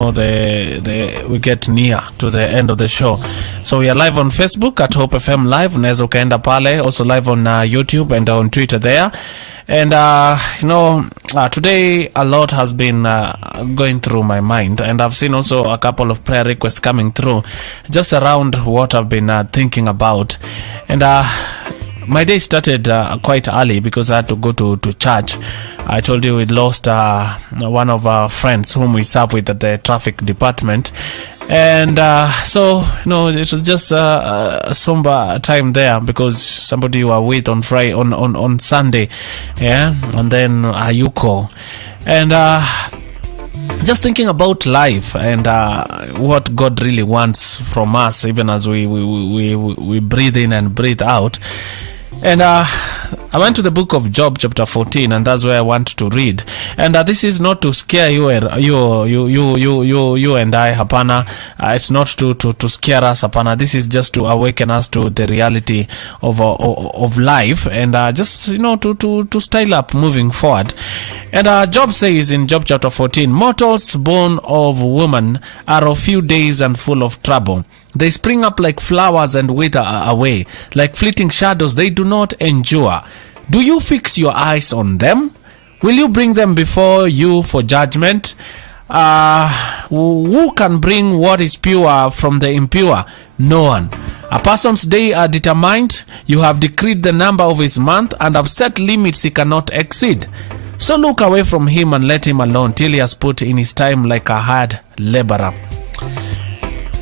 we get near to the end of the show. So we are live on Facebook at Hope FM Live. Unaweza ukaenda pale, also live on YouTube and on Twitter there. And today a lot has been going through my mind, and I've seen also a couple of prayer requests coming through just around what I've been thinking about. And my day started quite early because I had to go to church. I told you we lost one of our friends whom we serve with at the traffic department. And so it was just a somber time there because somebody you were with on Friday, on Sunday, yeah, and then Ayuko, and just thinking about life and what God really wants from us, even as we breathe in and breathe out. And I went to the book of Job chapter 14, and that's where I want to read. And this is not to scare you and I, hapana. It's not to scare us, hapana. This is just to awaken us to the reality of life, and just to style up moving forward. And Job says in Job chapter 14, mortals born of woman are of few days and full of trouble. They spring up like flowers and wither away. Like fleeting shadows, they do not endure. Do you fix your eyes on them? Will you bring them before you for judgment? Who can bring what is pure from the impure? No one. A person's days are determined. You have decreed the number of his month and have set limits he cannot exceed. So look away from him and let him alone till he has put in his time like a hard laborer.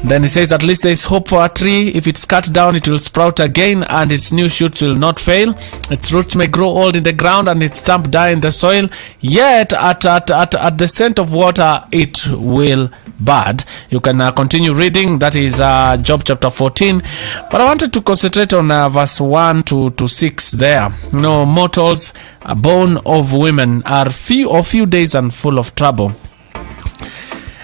Then he says, at least there is hope for a tree. If it's cut down, it will sprout again, and its new shoots will not fail. Its roots may grow old in the ground, and its stump die in the soil. Yet at the scent of water, it will bud. You can continue reading. That is Job chapter 14. But I wanted to concentrate on verse 1 to 6 there. Mortals born of women are few days and full of trouble.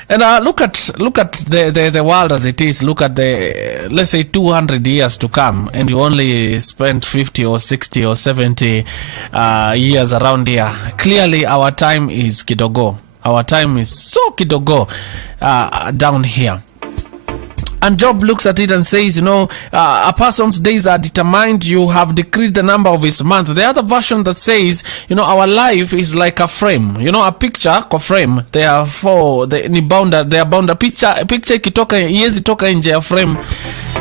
And look at the world as it is. Look at the, let's say, 200 years to come, and you only spent 50 or 60 or 70 years around here. Clearly, our time is kidogo. Our time is so kidogo down here. And Job looks at it and says, a person's days are determined. You have decreed the number of his months. The other version that says, our life is like a frame. A picture kwa frame. Therefore, they are bound. A picture ikitoka iwezi toka nje ya frame.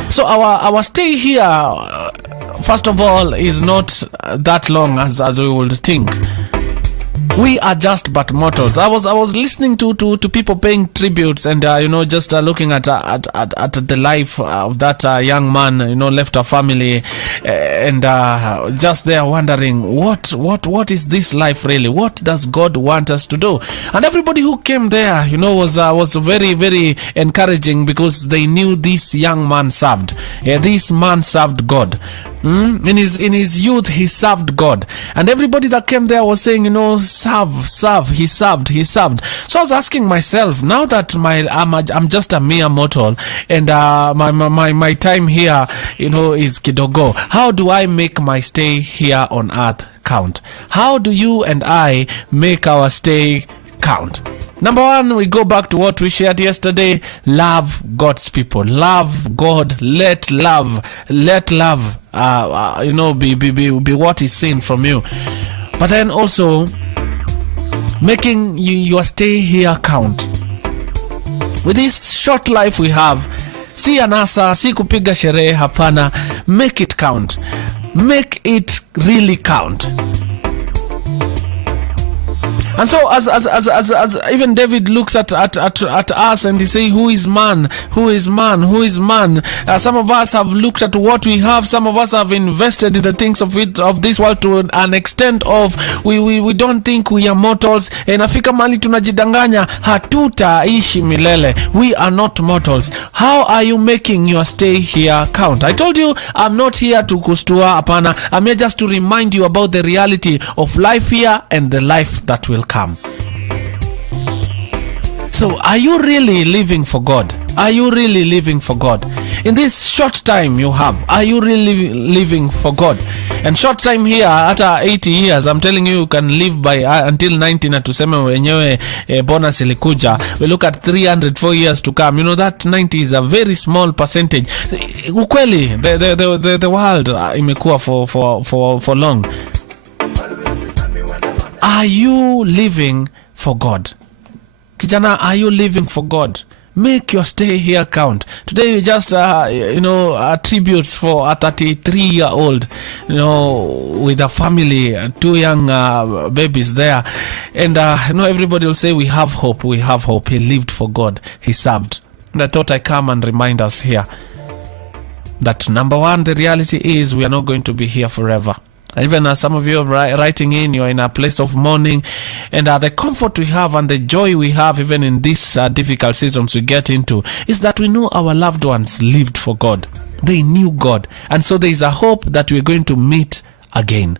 So our stay here, first of all, is not that long as we would think. We are just but mortals. I was listening to people paying tributes, and just looking at the life of that young man, left a family, and just there wondering what is this life really? What does God want us to do? And everybody who came there, was very, very encouraging, because they knew this young man served. This man served God. In his youth, he served God, and everybody that came there was saying, serve. He served. So I was asking myself, now that I'm just a mere mortal, and my time here, is kidogo. How do I make my stay here on earth count? How do you and I make our stay count? Number one, we go back to what we shared yesterday. Love God's people. Love God. Let love, be what is seen from you. But then also, making your stay here count. With this short life we have, si anasa, si kupiga sherehe, hapana. Make it count. Make it really count. And so as even David looks at us and he say, who is man? Some of us have looked at what we have. Some of us have invested in the things of this world to an extent of we don't think we are mortals. Nafika mali tunajidanganya hatutaishi milele. We are not mortals. How are you making your stay here count? I told you I'm not here to kustua, apana. I'm here just to remind you about the reality of life here and the life that will come. So are you really living for God? Are you really living for God? In this short time you have, are you really living for God? And short time here, hata 80 years, I'm telling you can live by until 90 na tuseme wenyewe bonus ilikuja. We look at 304 years to come. You know that 90 is a very small percentage. Ukweli, the world imekuwa for long. Are you living for God? Kijana, are you living for God? Make your stay here count. Today we just tributes for a 33-year-old, with a family, 2 young babies there, and everybody will say we have hope. He lived for God, he served. And I thought I come and remind us here that number one, the reality is we are not going to be here forever. Even as some of you are writing in, you're in a place of mourning, and the comfort we have and the joy we have even in these difficult seasons we get into is that we know our loved ones lived for God. They knew God, and so there is a hope that we're going to meet again.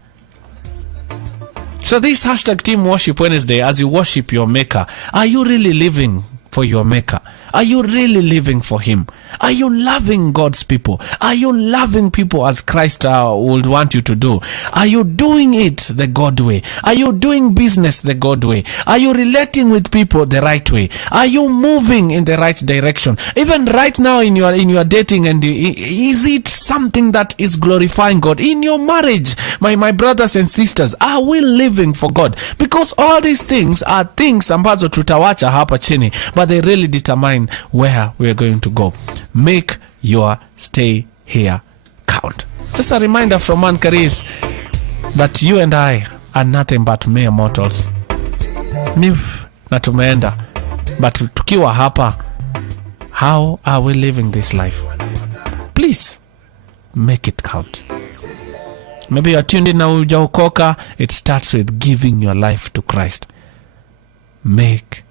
So this hashtag Team Worship Wednesday, as you worship your Maker, are you really living for your Maker? Are you really living for him? Are you loving God's people? Are you loving people as Christ would want you to do? Are you doing it the God way? Are you doing business the God way? Are you relating with people the right way? Are you moving in the right direction? Even right now in your dating, and is it something that is glorifying God? In your marriage, my brothers and sisters, are we living for God? Because all these things are things ambazo tutawacha hapa chini, but they really determine where we are going to go. Make your stay here count. Just a reminder from Man Karis that you and I are nothing but mere mortals. Na tumeenda, but tukiwa hapa, how are we living this life? Please make it count. Maybe you're tuned in na hujaokoka. It starts with giving your life to Christ. Make